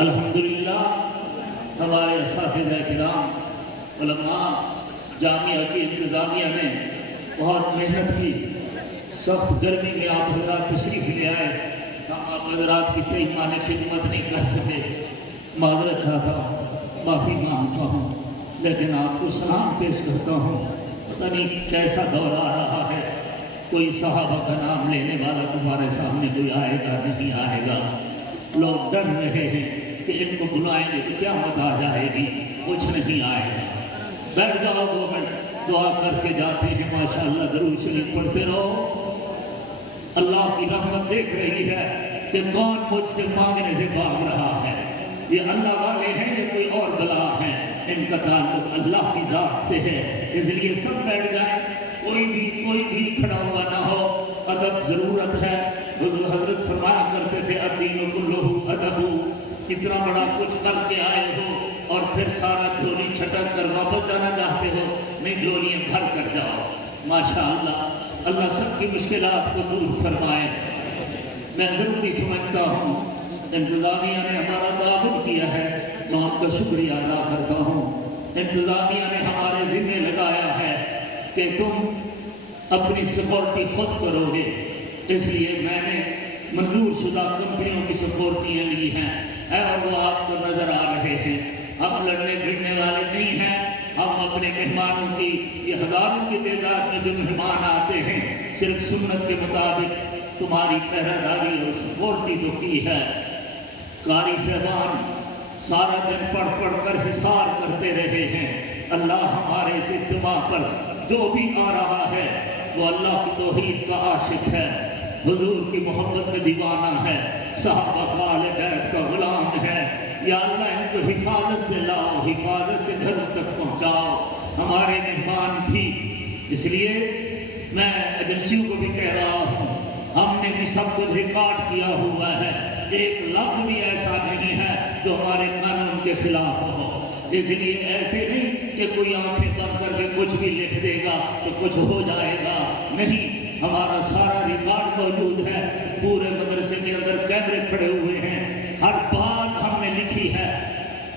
الحمدللہ ہمارے اساتذہ کرام علماء جامعہ کی انتظامیہ نے بہت محنت کی. سخت گرمی میں آپ حضرات تشریف لے آئے. ہم آپ حضرات کی صحیح معنی خدمت نہیں کر سکے. معذرت چاہتا ہوں, معافی مانگتا ہوں, لیکن آپ کو سلام پیش کرتا ہوں. پتہ نہیں کیسا دور آ رہا ہے, کوئی صحابہ کا نام لینے والا تمہارے سامنے کوئی آئے گا نہیں آئے گا. لوگ ڈر رہے ہیں کہ ان کو بلائیں گے تو قیامت آ جائے گی, کچھ نہیں آئے گا. بیٹھ جاؤ 2 منٹ, دعا کر کے جاتے ہیں. ماشاءاللہ درود شریف پڑھتے رہو. اللہ کی رحمت دیکھ رہی ہے کہ کون مجھ سے مانگنے سے بھاگ رہا ہے. یہ اللہ والے ہیں یا کوئی اور بلا ہے؟ ان کا تعلق اللہ کی ذات سے ہے. اس لیے سب بیٹھ جائیں, کوئی بھی کھڑا ہوا نہ ہو. ادب ضرورت ہے. حضرت فرمایا کرتے تھے الدین کلہ ادب. اتنا بڑا کچھ کر کے آئے ہو اور پھر سارا جھولی چھٹک کر واپس جانا چاہتے ہو, نہیں جھولیاں بھر کر جاؤ. ماشاءاللہ اللہ سب کی مشکلات کو دور فرمائے. میں ضروری سمجھتا ہوں انتظامیہ نے ہمارا تعاون کیا ہے, میں ان کا شکریہ ادا کرتا ہوں. انتظامیہ نے ہمارے ذمہ لگایا ہے کہ تم اپنی سپورٹی خود کرو گے. اس لیے میں نے منظور شدہ کمپنیوں کی سپورٹیاں لی ہیں, اور وہ آپ کو نظر آ رہے ہیں. ہم لڑنے بھیڑنے والے نہیں ہیں. ہم اپنے مہمانوں کی, یہ ہزاروں کی تعداد میں جو مہمان آتے ہیں, صرف سنت کے مطابق تمہاری پہرہ داری اور سپورٹی تو کی ہے. قاری صاحبان سارا دن پڑھ کر حسار کرتے رہے ہیں. اللہ ہمارے اس اجتماع پر جو بھی آ رہا ہے وہ اللہ کی توحید کا عاشق ہے, حضور کی محبت میں دیوانہ ہے, صحابہ کا اہل بیت کا غلام ہے. یا اللہ ان کو حفاظت سے لاؤ, حفاظت سے گھر تک پہنچاؤ. ہمارے مہمان بھی, اس لیے میں ایجنسیوں کو بھی کہہ رہا ہوں, ہم نے بھی سب کچھ ریکارڈ کیا ہوا ہے. 1 لفظ بھی ایسا نہیں ہے جو ہمارے قانون کے خلاف ہو. اس لیے ایسے نہیں کہ کوئی آنکھیں بند کر کے کچھ بھی لکھ دے گا تو کچھ ہو جائے گا. نہیں, ہمارا سارا ریکارڈ موجود ہے. پورے مدرسے کے اندر کیمرے کھڑے ہوئے ہیں. ہر بات ہم نے لکھی ہے.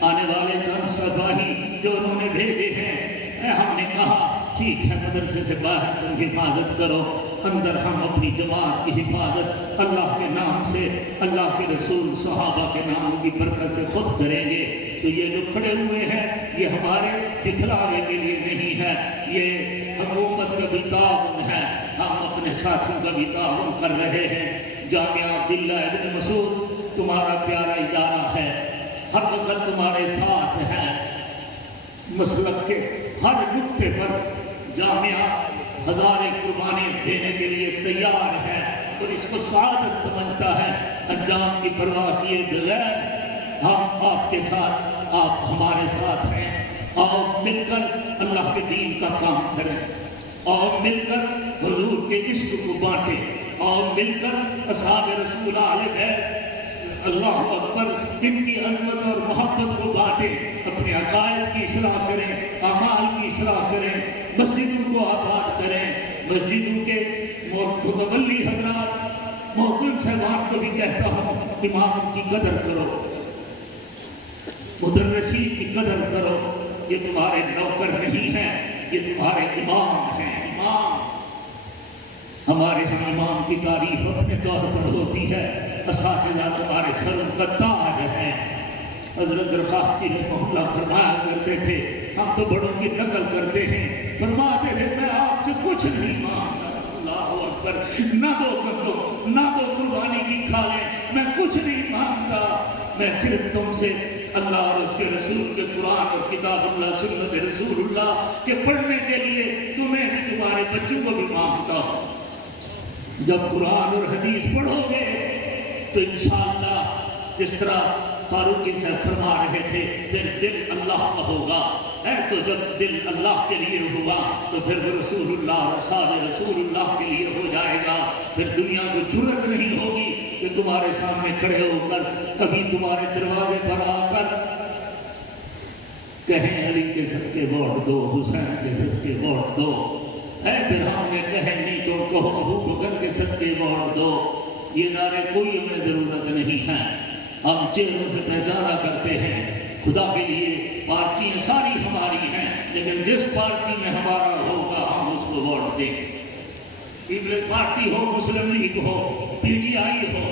آنے والے چند صفحائی جو انہوں نے بھیجے ہیں, ہم نے کہا ٹھیک ہے مدرسے سے باہر تم حفاظت کرو, اندر ہم اپنی جماعت کی حفاظت اللہ کے نام سے, اللہ کے رسول صحابہ کے ناموں کی برکت سے خود کریں گے. تو یہ جو کھڑے ہوئے ہیں یہ ہمارے دکھلاوے کے لیے نہیں ہے, یہ حکومت کا بھی تعاون ہے. ہم اپنے ساتھیوں کا بھی تعاون کر رہے ہیں. جامعہ عبداللہ ابن مسعود تمہارا پیارا ادارہ ہے, ہر وقت تمہارے ساتھ ہے. مسلک کے ہر نقطے پر جامعہ ہزاریں قربانی دینے کے لیے تیار ہے اور اس کو سعادت سمجھتا ہے. انجام کی پرواہ کیے بغیر ہم آپ کے ساتھ, آپ ہمارے ساتھ ہیں. آؤ مل کر اللہ کے دین کا کام کریں, اور مل کر حضور کے عشق کو بانٹیں, اور مل کر اصحاب رسول اہل بیت اللہ اکبر ان کی عظمت اور محبت کو بانٹیں. اپنے عقائد کی اصلاح کریں, اعمال کی اصلاح کریں, مسجدوں کو آباد کریں. مسجدوں کے متولی حضرات, محترم صاحبان کو بھی کہتا ہوں, امام کی قدر کرو, مدرسین کی قدر کرو. یہ تمہارے نوکر نہیں ہیں, یہ تمہارے امام ہیں. امام, ہمارے ہاں امام کی تعریف اپنے طور پر ہوتی ہے. اساتذہ تمہارے سر کا تاج ہے. حضرت درخواستی رحمہ اللہ فرمایا کرتے تھے, ہم تو بڑوں کی نقل کرتے ہیں. فرماتے تھے میں آپ سے کچھ نہیں مانگتا, اللہ اکبر, نہ دو کر دو, نہ دو قربانی کی کھا لیں, میں کچھ نہیں مانگتا. میں صرف تم سے اللہ اور اس کے رسول کے قرآن اور کتاب اللہ سنت رسول اللہ کے پڑھنے کے لیے تمہیں بھی تمہارے بچوں کو بھی مانگتا ہوں. جب قرآن اور حدیث پڑھو گے تو انشاءاللہ جس طرح فاروقی صاحب فرما رہے تھے, پھر دل اللہ کا ہوگا. تو جب دل اللہ کے لیے ہوا تو پھر وہ رسول اللہ, اصحاب رسول اللہ کے لیے ہو جائے گا. پھر دنیا کو جرأت نہیں ہوگی کہ تمہارے سامنے کھڑے ہو کر کبھی تمہارے دروازے پر آ کر کہیں علی کے صدقے ووٹ دو, حسین کے صدقے ووٹ دو. پھر ہم نے کہیں نہیں تم کہو ابو بکر کے صدقے ووٹ دو. یہ نعرے کوئی ہمیں ضرورت نہیں ہے. ہم چہروں سے پہچانا کرتے ہیں. خدا کے لیے پارٹیاں ساری ہماری ہیں، لیکن جس پارٹی میں ہمارا ہوگا ہم اس کو ووٹ دیں. پیپلز پارٹی ہو، مسلم لیگ ہو، پی ٹی آئی ہو،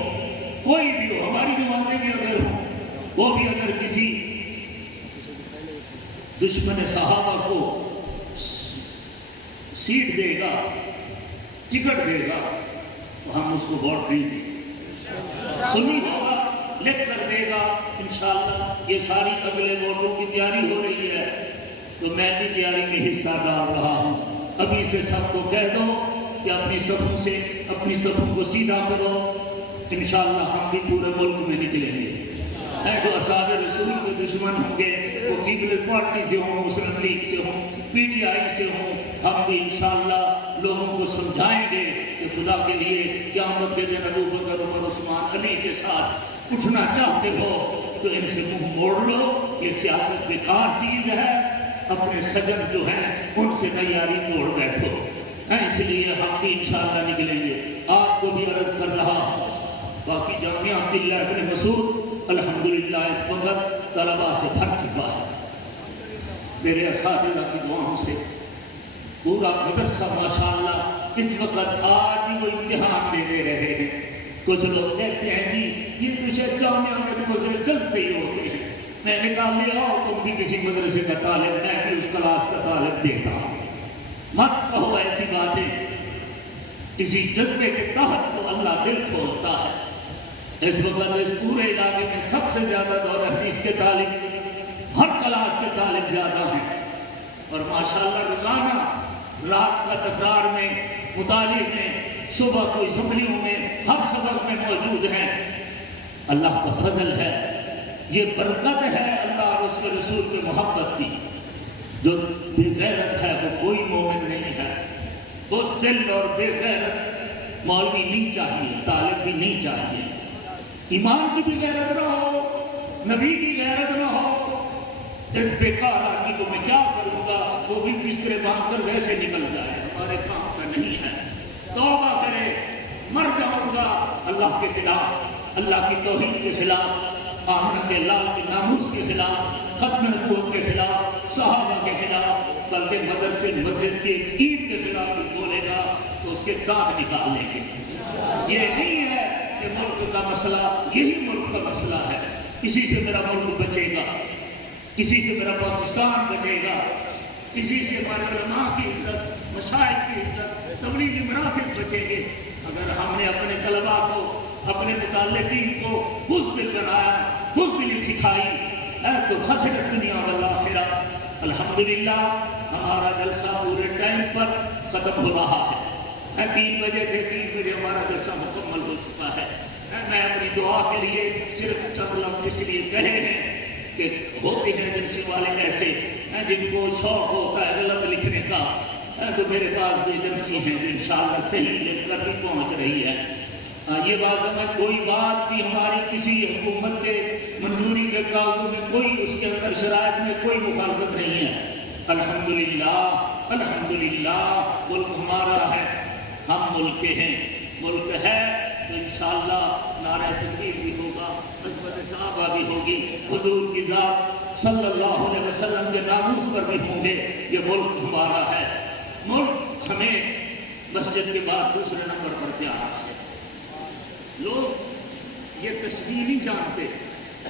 کوئی بھی ہو، ہماری جماعتیں بھی اگر ہوں، وہ بھی اگر کسی دشمن صحابہ کو سیٹ دے گا، ٹکٹ دے گا، تو ہم اس کو ووٹ دیں گے. سنی ہوگا، لکھ کر دے گا انشاءاللہ. یہ ساری اگلے ووٹوں کی تیاری ہو رہی ہے، تو میں بھی تیاری میں حصہ ڈال رہا ہوں. ابھی سے سب کو کہہ دو کہ اپنی صفوں کو سیدھا کرو. انشاءاللہ ہم بھی پورے ملک میں نکلیں گے. جو اصحاب رسول کے دشمن ہوں گے وہ پیپلز پارٹی سے ہوں، مسلم لیگ سے ہوں، پی ٹی آئی سے ہوں، ہم بھی انشاءاللہ لوگوں کو سمجھائیں گے کہ خدا کے لیے قیامت کے دن ابو بکر، عمر، عثمان، علی کے ساتھ اٹھنا چاہتے ہو تو ان سے منہ موڑ لو. یہ سیاست بیکار چیز ہے. اپنے سجن جو ہیں ان سے تیاری توڑ بیٹھو. اس لیے ہم بھی انشاءاللہ نکلیں گے. آپ کو بھی عرض کر رہا ہوں، باقی جامعہ عبداللہ ابن مسعود الحمدللہ اس وقت طلباء سے بھر چکا ہے. میرے اساتذہ کی دعاؤں سے پورا مدرسہ ماشاءاللہ اس وقت آج بھی وہ امتحان دینے رہے ہیں. کچھ لوگ کہتے ہیں جی یہ تو شاید جامعہ میں تو مسئلے جلد سے ہی ہوتے ہیں. میں نے کہا لے آؤ تم بھی کسی مدرسے کا طالب، میں بھی اس کلاس کا طالب دیتا ہوں. مت کہو ایسی باتیں. کسی جذبے کے تحت تو اللہ دل کھولتا ہے. اس وقت اس پورے علاقے میں سب سے زیادہ دور حدیث کے طالب، ہر کلاس کے طالب زیادہ ہیں. اور ماشاءاللہ روزانہ رات کا تکرار میں، مطالعے میں، صبح کو اسمبلیوں میں، ہر سبق میں موجود ہیں. اللہ کا فضل ہے، یہ برکت ہے اللہ اور اس کے رسول کی محبت کی. جو بے غیرت ہے وہ کوئی مومن نہیں ہے. اس دل اور بے غیرت مولوی نہیں چاہیے، طالب بھی نہیں چاہیے. ایمان کی بھی غیرت نہ ہو، نبی کی غیرت نہ ہو. اس بیکار آدمی کو میں کیا کروں گا، وہ بھی بسترے باندھ کر ویسے نکل جائے، ہمارے کام کا نہیں ہے. توبہ کرے، مر جاؤں گا اللہ کے خلاف، اللہ کی توحید کے خلاف، آمنہ کے لال کے ناموس کے خلاف، ختم نبوت کے خلاف، صحابہ کے خلاف، بلکہ مدرسے مسجد کے عید کے خلاف بھی بولے گا تو اس کے دانت نکال لیں گے. یہ نہیں ہے کہ ملک کا مسئلہ، یہی ملک کا مسئلہ ہے. اسی سے میرا ملک بچے گا، اسی سے میرا پاکستان بچے گا، اسی سے ہمارے علماء کی عزت، مشائخ کی عزت، تبلیغی مراکز بچیں گے. اگر ہم نے اپنے طلباء کو، اپنے متعلقین کو بزدل بنایا، بزدلی سکھائی، تو خسرت دنیا والآخرہ. الحمدللہ ہمارا جلسہ پورے ٹائم پر ختم ہو رہا ہے. 3 بجے تھے، 3 بجے ہمارا جلسہ مکمل ہو چکا ہے. میں اپنی دعا کے لیے صرف چند لفظ اس لیے کہے ہیں کہ ہوتے ہیں جلسے والے ایسے جن کو شوق ہوتا ہے غلط لکھنے کا، تو میرے پاس بھی ایجنسی ہیں جو انشاءاللہ صحیح لکھ کر بھی پہنچ رہی ہے. یہ بات میں کوئی بات بھی ہماری کسی حکومت کے منظوری کے کاغذوں میں کوئی اس کے اندر شرائط میں کوئی مخالفت نہیں ہے. الحمدللہ الحمدللہ ملک ہمارا ہے، ہم ملک کے ہیں. ملک ہے تو انشاءاللہ نعرہ تکبیر بھی ہوگا، عظمت صحابہ بھی ہوگی، حضور کی ذات صلی اللہ علیہ وسلم کے ناموس پر بھی ہوں گے. یہ ملک ہمارا ہے. ملک ہمیں مسجد کے بعد دوسرے نمبر پر کیا ہے. لوگ یہ تشریح نہیں جانتے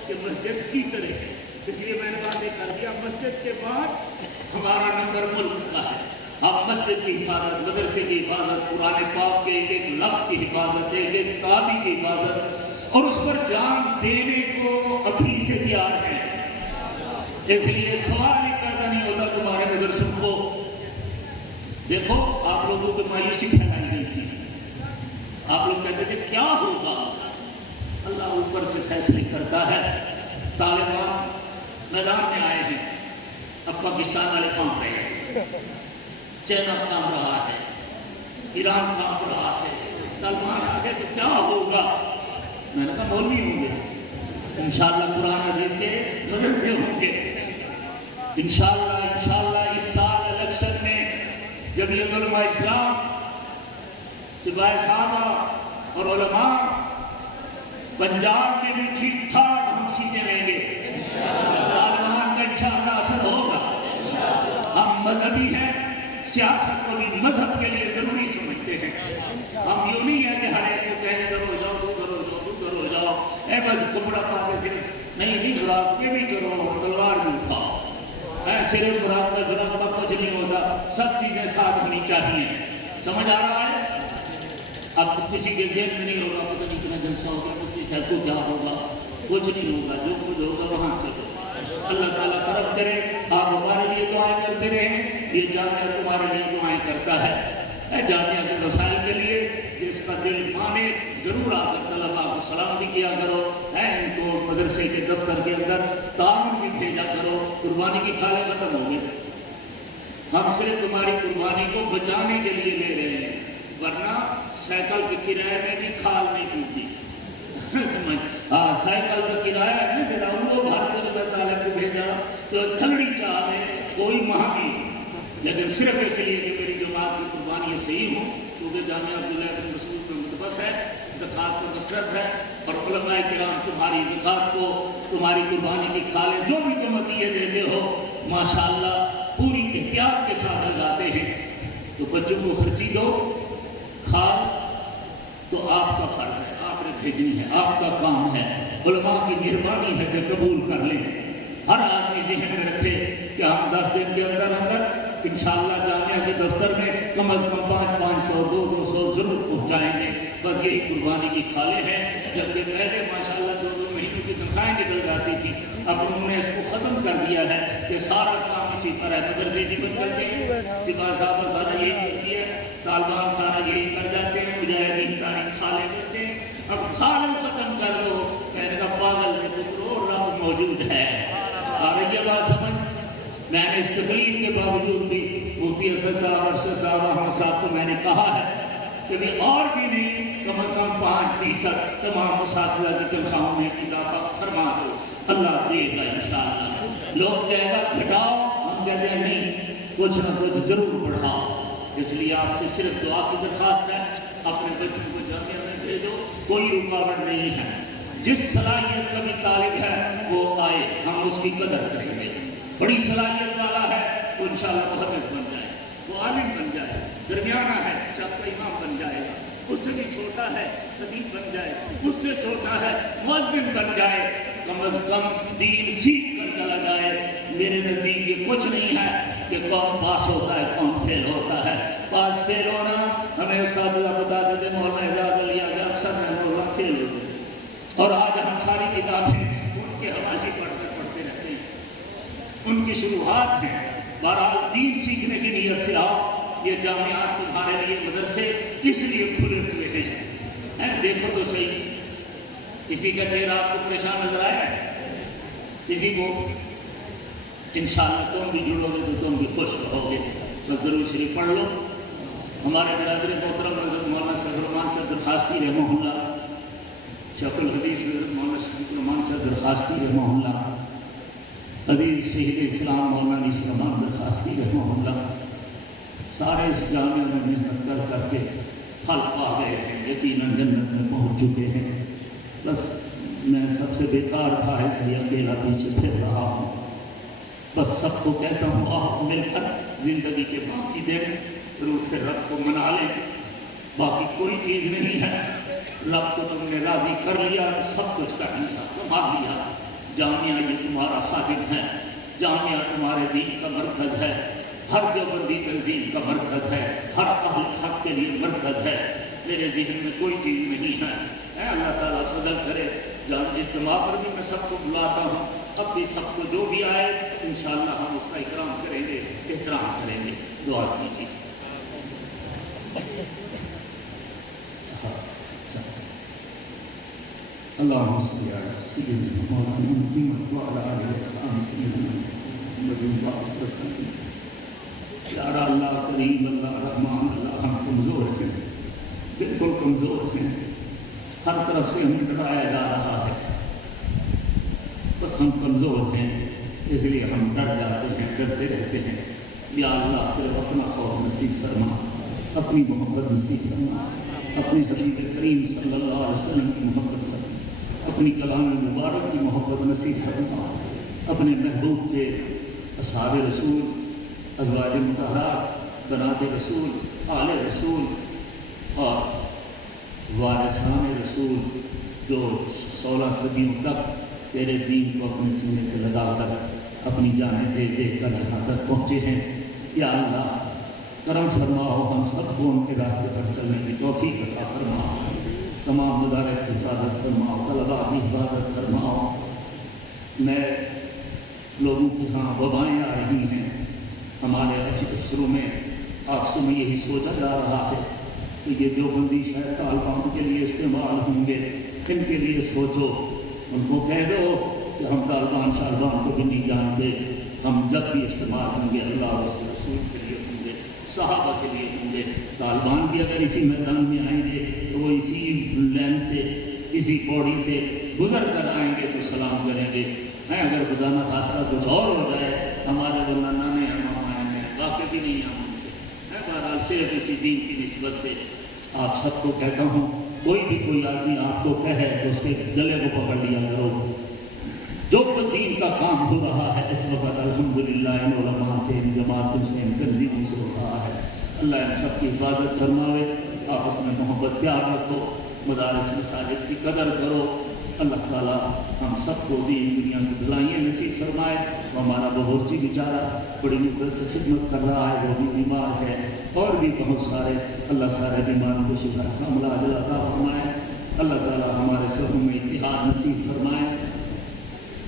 کہ مسجد کی طرح ہے، اس لیے میں نے باتیں کر دیا. مسجد کے بعد ہمارا نمبر ملک کا ہے. اب مسجد کی حفاظت، مدرسے کی حفاظت، قرآن پاک کے ایک ایک لفظ کی حفاظت، ایک ایک صحابی کی حفاظت، اور اس پر جان دینے کو ابھی سے تیار ہے. اس لیے سوال ہی پیدا نہیں ہوتا تمہارے مدرسوں کو. دیکھو آپ لوگوں کو مایوسی پھیلائی گئی تھی، آپ لوگ کہتے تھے کیا ہوگا. اللہ اوپر سے فیصلے کرتا ہے. طالبان میدان میں آئے ہیں، اب پاکستان والے کام رہے ہیں، چائنا کام رہا ہے، ایران کام رہا ہے. طالبان آگے تو کیا ہوگا. میں نے کہا مولوی ہوں گے انشاءاللہ، قرآن حدیث کے مدرسے ہوں گے انشاءاللہ. اس سال الیکشن میں جمعیت علماء اسلام، سپاہی صحابہ اور علماء پنجاب میں بھی ٹھیک ٹھاک ہم سیٹیں لیں گے، طالبان کا انشاءاللہ اثر ہوگا۔ ہم مذہبی ہیں، سیاست کو بھی مذہب کے لیے ضروری سمجھتے ہیں۔ ہم یوں نہیں ہے کہ ہر ایک کو کہیں کرو جاؤ، تو کرو جاؤ، تو کرو جاؤ، اے بس کپڑا پا کے صرف نہیں مراقبے بھی کرو، تلوار بھی اٹھاؤ، صرف مراقبہ جراقبہ کچھ نہیں ہوتا، سب چیزیں ساتھ ہونی چاہیے۔ سمجھ آ رہا ہے؟ اب تو کسی کے ذہن میں نہیں ہوگا پتہ نہیں کتنا جلسہ ہوگا، مفتی صاحب کو کیا ہوگا، کچھ نہیں ہوگا، جو کچھ ہوگا وہاں سے ہوگا۔ اللہ تعالیٰ طرف کرے، آپ ہمارے لیے دعائیں کرتے رہیں، یہ جامعہ تمہارے لیے دعائیں کرتا ہے۔ جامعہ کے وسائل کے لیے جس کا دل مانے ضرور آ کر طلباء کو سلام بھی کیا کرو، ان کو مدرسے کے دفتر کے اندر تعاون بھی بھیجا کرو۔ قربانی کی کھالیں ختم ہو گئی، ہم صرف تمہاری قربانی کو بچانے کے لیے لے رہے ہیں، ورنہ سائیکل کے کرائے میں بھی کھال نہیں ٹوٹتی۔ سائیکل کا کرایہ ہے نا میرا، وہ بھر کے میں طالب کو بھیجا تو تھوڑی چاہ ہے کوئی مہنگی، لیکن صرف اس لیے کہ میری جماعت کی قربانی صحیح ہوں، کیونکہ جامعہ عبداللہ بن مسعود میں متبس ہے، زکوٰۃ کو مصرف ہے، اور علماء کرام تمہاری زکوٰۃ کو، تمہاری قربانی کی کھالیں جو بھی تم عطیے دیتے ہو ماشاءاللہ پوری احتیاط کے ساتھ لگاتے ہیں، تو بچوں کو خرچی دو، کھال تو آپ کا فرض ہے، آپ نے بھیجنی ہے، آپ کا کام ہے، علماء کی مہربانی ہے کہ قبول کر لیں۔ ہر آدمی ذہن میں رکھے کہ ہم 10 دن کے اندر انشاءاللہ جامعہ کے دفتر میں کم از کم 500 200 ضرور پہنچائیں گے، بس یہی قربانی کی کھالیں ہیں۔ جب یہ پہلے ماشاءاللہ 2 مہینوں کی تنخواہیں نکل جاتی تھی، اب انہوں نے اس کو ختم کر دیا ہے کہ سارا کام اسی پر ہے، مدرسے اسی پر کرتے ہیں، سپاہ صاحب سارا یہی کرتی ہے، طالبان سارا یہی کر جاتے ہیں، مجاہدین ساری کھالیں کرتے ہیں، اب کھالیں ختم کر دو۔ میں نے کہا پاگل میں پترو رب موجود ہے۔ آ رہی ہے بات سمجھ؟ میں نے اس تکلیف کے باوجود بھی مفتی اسد صاحب، ارشد صاحب، احمد صاحب کو میں نے کہا ہے کہ بھی اور بھی نہیں کم از کم 5% تمام اساتذہ کی تنخواہوں میں اضافہ فرما دو، اللہ دے گا انشاءاللہ۔ لوگ کہے گا گھٹاؤ، ہم کہتے ہیں نہیں کچھ نہ کچھ ضرور بڑھاؤ۔ اس لیے آپ سے صرف دعا کی درخواست ہے، اپنے بچوں کو جامعہ میں بھیجو، کوئی رکاوٹ نہیں ہے، جس صلاحیت کا بھی طالب ہے وہ آئے، ہم اس کی قدر کریں گے۔ بڑی صلاحیت والا ہے وہ انشاءاللہ محدث بن جائے، وہ عالم بن جائے، درمیانہ ہے چاہے کا امام بن جائے گا، اس سے بھی چھوٹا ہے خطیب بن جائے، اس سے چھوٹا ہے مؤذن بن جائے، کم از کم دین سیکھ کر چلا جائے۔ میرے نزدیک یہ کچھ نہیں ہے کہ کون پاس ہوتا ہے کون فیل ہوتا ہے، پاس فیل ہونا ہمیں اساتذہ بتاتے تھے، مولانا اعجاز علی آگے اکثر میں مولانا فیل ہوتے ہیں، اور آج ہم ساری کتابیں ان کے حواشی پڑھتے رہتے ہیں، ان کی شروحات ہیں۔ بہرحال دین سیکھنے کی نیت سے آؤ، یہ جامعات تمہارے لیے مدرسے اس لیے کھلے ہوئے ہیں۔ دیکھو تو صحیح، کسی کا چہرہ آپ کو پریشان نظر آیا ہے؟ کسی کو انشاءاللہ تم بھی جڑو گے تو تم بھی خوش رہو گے۔ تو درود شریف پڑھ لو۔ ہمارے برادر محترم حضرت مولانا شیخ الرحمان صاحب درخواستی رحمہ اللہ، شیخ الحدیث حضرت مولانا شیخ الرحمان صاحب درخواستی رحمہ اللہ، عزیز شہید اسلام مولانا شیخ الرحمان درخواستی رحمہ اللہ، سارے اس جامعہ میں محنت کر کر کے پھل پا گئے ہیں، یقیناً جنت میں پہنچ چکے ہیں۔ بس میں سب سے بیکار تھا اس لیے اکیلا پیچھے پھر رہا ہوں۔ بس سب کو کہتا ہوں آپ مل کر زندگی کے باقی دن روح کے رب کو منا لیں، باقی کوئی چیز نہیں ہے، رب کو تم نے راضی کر لیا تو سب کچھ کر لیا، کما لیا۔ جامعہ یہ تمہارا خادم ہے، جامعہ تمہارے دین کا مرکز ہے، ہر دیوبندی تنظیم کا مرکز ہے، ہر اہل حق کے لیے مرکز ہے۔ میرے ذہن میں کوئی چیز نہیں ہے۔ اللہ تعالیٰ فضل کرے، جان اجتماع پر بھی میں سب کو بلاتا ہوں، اب بھی سب کو جو بھی آئے انشاءاللہ ہم اس کا اکرام کریں گے، احترام کریں گے۔ دعا کیجیے۔ اللہم صلی علی سیدنا مولانا محمد وعلی آلہ وصحبہ سیدنا محمد وعلی وسلم۔ یا اللہ کریم، اللہ رحمان، اللہ ہم کمزور ہیں، بالکل کمزور ہیں، ہر طرف سے ہمیں ڈرایا جا رہا ہے، بس ہم کمزور ہیں، اس لیے ہم ڈر جاتے ہیں، ڈرتے رہتے ہیں۔ یا اللہ صرف اپنا خوف نصیب فرما، اپنی محبت نصیب فرما، اپنے حبیب کریم صلی اللہ علیہ وسلم کی محبت فرما۔ اپنی کلام مبارک کی محبت نصیب فرما، اپنے محبوب کے اصحاب رسول، ازواج مطہرات، بنات رسول، آل رسول اور وارثان رسول جو 16 صدیوں تک تیرے دین کو اپنے سینے سے لگا کر اپنی جانیں دے دے کر یہاں تک پہنچے ہیں، یا اللہ کرم فرماؤ، ہم سب کو ان کے راستے پر چلنے کی توفیق عطا فرماؤ، تمام مدارس کی حفاظت فرماؤ، طلباء کی حفاظت فرماؤ۔ میں لوگوں کی ہاں وبائیں آ رہی ہیں، ہمارے افسروں میں آفسوں میں یہی سوچا جا رہا ہے کہ یہ دیوبندی شاید طالبان کے لیے استعمال ہوں گے، ان کے لیے سوچو، ان کو کہہ دو کہ ہم طالبان شالبان کو بھی نہیں جانتے، ہم جب بھی استعمال ہوں گے اللہ اور اس کے رسول کے لیے ہوں گے، صحابہ کے لیے ہوں گے۔ طالبان بھی اگر اسی میدان میں آئیں گے تو وہ اسی لین سے، اسی پوڑی سے گزر کر آئیں گے تو سلام کریں گے۔ اگر خدا نہ خواستہ کچھ اور ہو جائے، ہمارے وہ نانے ہیں، ماما ہیں، واقف ہی نہیں ہیں ہم ان سے۔ بہرحال صرف اسی دین کی نسبت سے آپ سب کو کہتا ہوں، کوئی آدمی آپ کو کہے تو اس کے گلے کو پکڑ لیا کرو۔ جو دین کا کام ہو رہا ہے اس وقت الحمدللہ ان علماء سے، ان جماعتوں سے، ان تنظیموں سے ہو رہا ہے، اللہ ان سب کی حفاظت فرماوے، آپس میں محبت پیار رکھو، مدارس مساجد کی قدر کرو۔ اللہ تعالیٰ ہم سب کو دین دنیا کی بھلائیاں نصیب فرمائے۔ ہمارا بہورچی بیچارہ بڑی مدت سے خدمت کر رہا ہے، وہ بھی بیمار ہے، اور بھی بہت سارے، اللہ سارے بیماروں کو شفا کاملہ عاجل عطا فرمائے۔ اللہ تعالیٰ ہمارے سبوں میں اتحاد نصیب فرمائے۔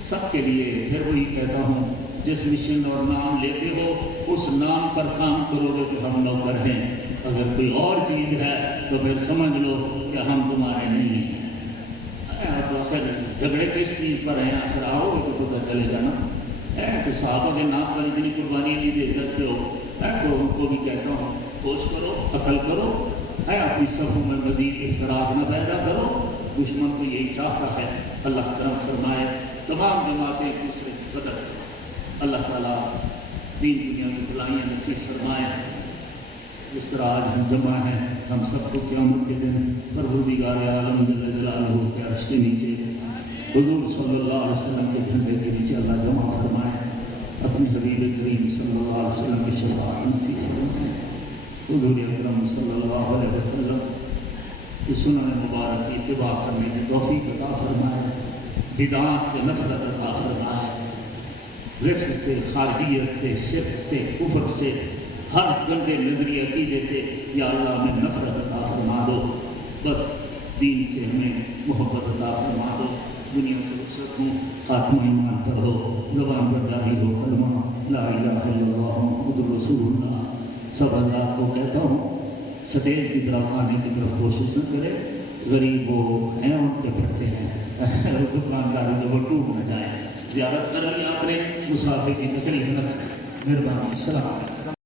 سب کے لیے پھر وہی کہتا ہوں، جس مشن اور نام لیتے ہو اس نام پر کام کرو گے تو ہم نوکر ہیں، اگر کوئی اور چیز ہے تو پھر سمجھ لو کہ ہم تمہارے نہیں ہیں۔ آپ آخر جھگڑے کس چیز پر ہیں؟ آخر آؤ گے تو پتہ چلے گا نا۔ تو صحابہ کے نام پر اتنی قربانی نہیں دے سکتے ہو، تو ان کو بھی کہتا ہوں کوشش کرو، عقل کرو، اپنی صفوں میں مزید اختلاف نہ پیدا کرو، دشمن تو یہی چاہتا ہے۔ اللہ کرم فرمائے، تمام جماعتیں ایک دوسرے کی قدر کریں، اللہ تعالیٰ دین دنیا کی بھلائیاں نصیب فرمائے۔ اس طرح آج ہم جمع ہیں، ہم سب کو قیامت کے دن پروردگار عالم جل جلالہ کے عرش کے نیچے حضور صلی اللہ علیہ وسلم کے جھنڈے کے نیچے اللہ جمع فرمائے، اپنے حبیب کریم صلی اللہ علیہ وسلم کی شفاعت نصیب فرمائے، حضور اکرم صلی اللہ علیہ وسلم کی سنن مبارک کی اتباع کرنے کی توفیق عطا فرمائے، بدعات سے نفرت عطا فرمائے، رفض سے، خارجیت سے، شرک سے، کفر سے، ہر گندے نظری عقیدے سے یا اللہ ہمیں نفرت عطا فرما دو، بس دین سے ہمیں محبت عطا فرما دو، دنیا سے رخصت ہوں، خاتمہ ایمان پر ہو، زبان پر جاری ہو کلمہ لا الہ الا اللہ محمد رسول اللہ۔ سب حضرات کو کہتا ہوں، سٹیج کی طرف آنے کی طرف کوشش نہ کرے، غریب وہ ہیں ان کے پھٹے ہیں، دکانداری جو وہ ٹوٹ نہ جائیں، زیارت کر لی آپ نے، مسافر کی تکلیف نہ کریں، مہربانی، السلام علیکم۔